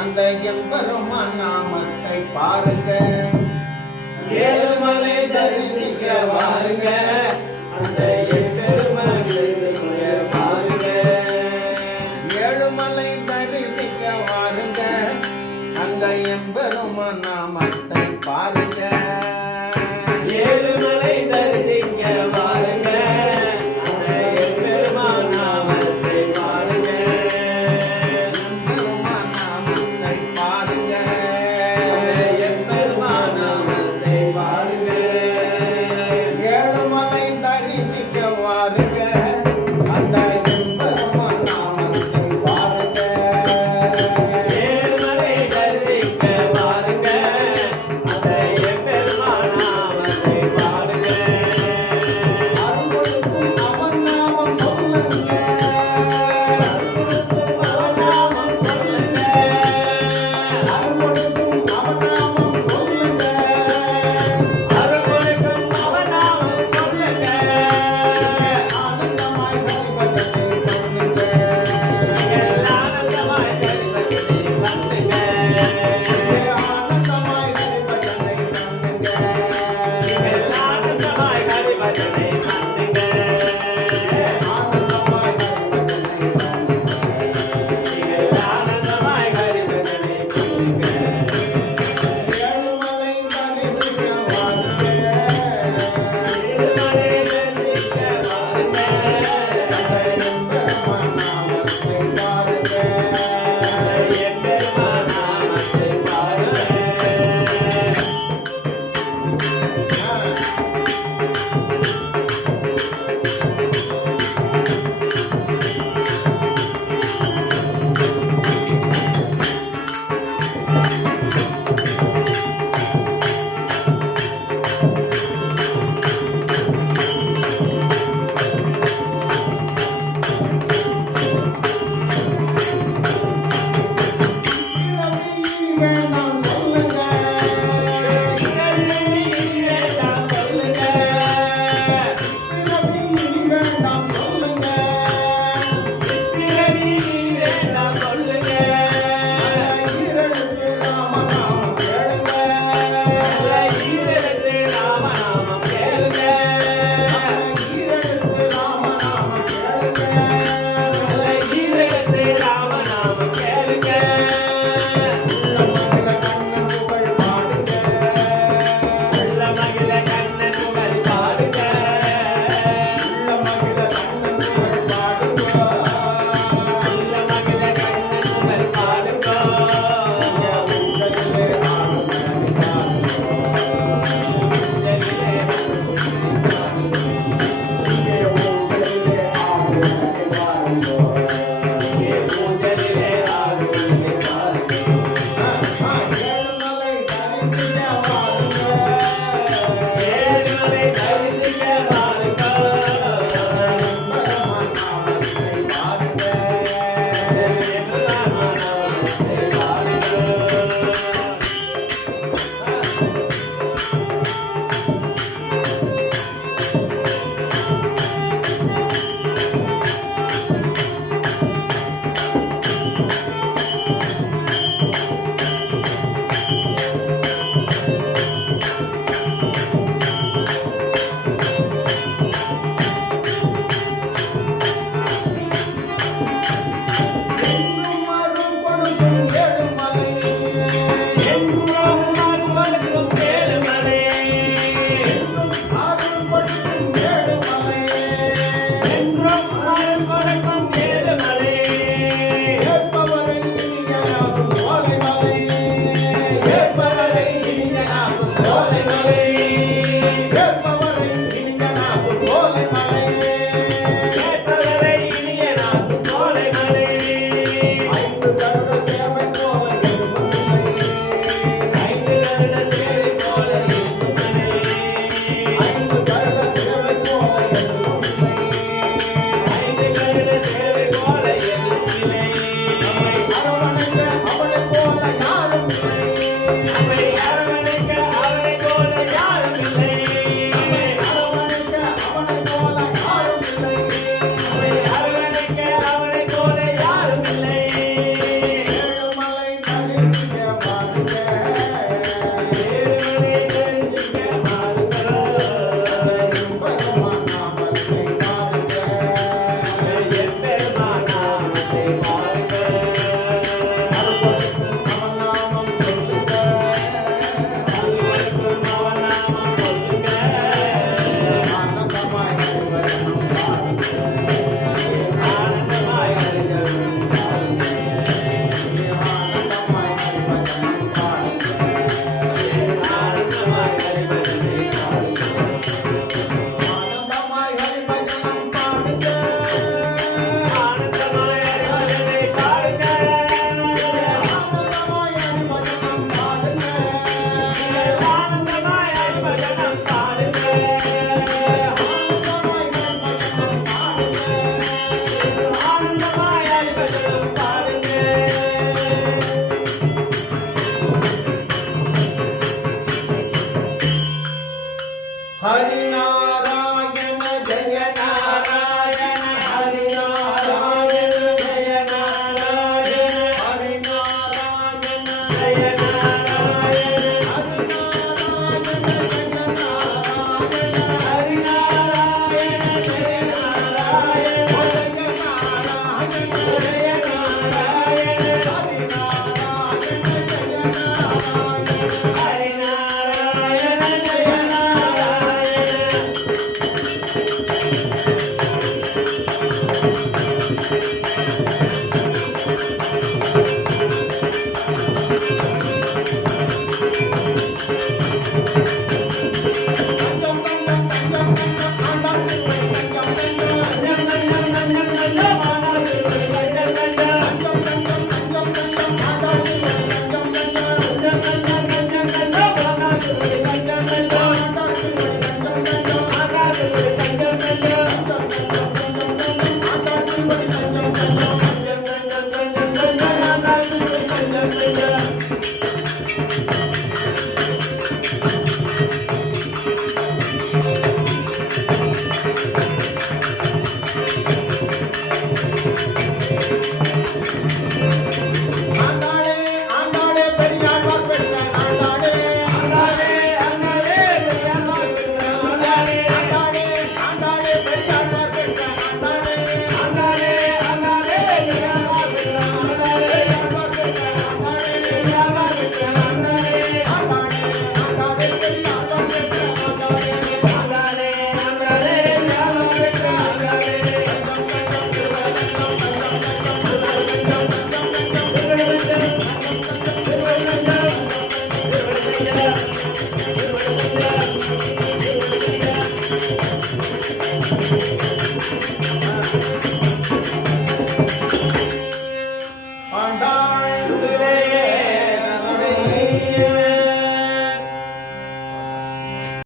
அந்த எம்பெருமான் நாமத்தை பாருங்க. ஏழுமலை தரிசிக்க வாருங்க, அந்த எம்பெருமான் பாருங்க. ஏழுமலை தரிசிக்க வாருங்க, அந்த எம்பெருமான் நாமத்தை பாருங்க. ஏழுமலை தரிசிக்க வாருங்க, அந்த எம்பெருமான் நாமத்தை பாருங்க. எம்பெருமான் நாமத்தை பாருங்க, எம்பெருமான் நாமத்தை பாருங்க. ஏழுமலை தரிசிக்க வாருங்க, அந்த எம்பெருமான் நாமத்தை பாருங்க. ஏழுமலை தரிசிக்க வாருங்க, அந்த எம்பெருமான் நாமத்தை பாருங்க. அருள்கொடுக்கும் அவன் நாமம் சொல்லுங்க, அருள்கொடுக்கும் அவன் நாமம் சொல்லுங்க, அருள்கொடுக்கும் அவன் நாமம் சொல்லுங்க. அருள்கொடுக்கும் அவன் நாமம் சொல்லுங்க. ஆனந்தமாய் ஹரிபஜனை பண்ணுங்க, ஆனந்தமாய் ஹரிபஜனை பண்ணுங்க. ஆனந்தமாய் ஹரிபஜனை பண்ணுங்க, ஆனந்தமாய் ஹரிபஜனை பண்ணுங்க. ஆனந்தமாய் ஹரிபஜனை பண்ணுங்க. ஆனந்தமாய் ஹரிபஜனை பண்ணுங்க. ஏழுமலை தரிசிக்க வாருங்க, திருமலை தரிசிக்க வாருங்க, அந்த எம்பெருமான் நாமத்தை பாருங்க. எம்பெருமான் நாமத்தை பாருங்க. பிறவி வேண்டாம் சொல்லுங்க, பிறவி வேண்டாம் சொல்லுங்க, பிறவி வேண்டாம் சொல்லுங்க. பிறவி வேண்டாம் சொல்லுங்க. ஈரெழுத்து ராமநாமம் கேளுங்க, ஈரெழுத்து ராமநாமம் கேளுங்க. ஈரெழுத்து ராமநாமம் கேளுங்க. ஈரெழுத்து ராமநாமம் கேளுங்க. உள்ள மகிழ கண்ணன் புகழ் பாடுங்க, உள்ள மகிழ கண்ணன் புகழ் பாடுங்க. உள்ள மகிழ கண்ணன் புகழ் பாடுங்க. உள்ள மகிழ கண்ணன் புகழ் பாடுங்க. இங்கே ஊஞ்சலிலே ஆடுவதை பாருங்க. இங்கே ஊஞ்சலிலே ஆடுவதை பாருங்க. ஏழுமலை தரிசிக்க வாருங்க, ஏழுமலை தரிசிக்க வாருங்க. எம்பெருமான் நாமத்தை பாருங்க. எம்பெருமான் நாமத்தை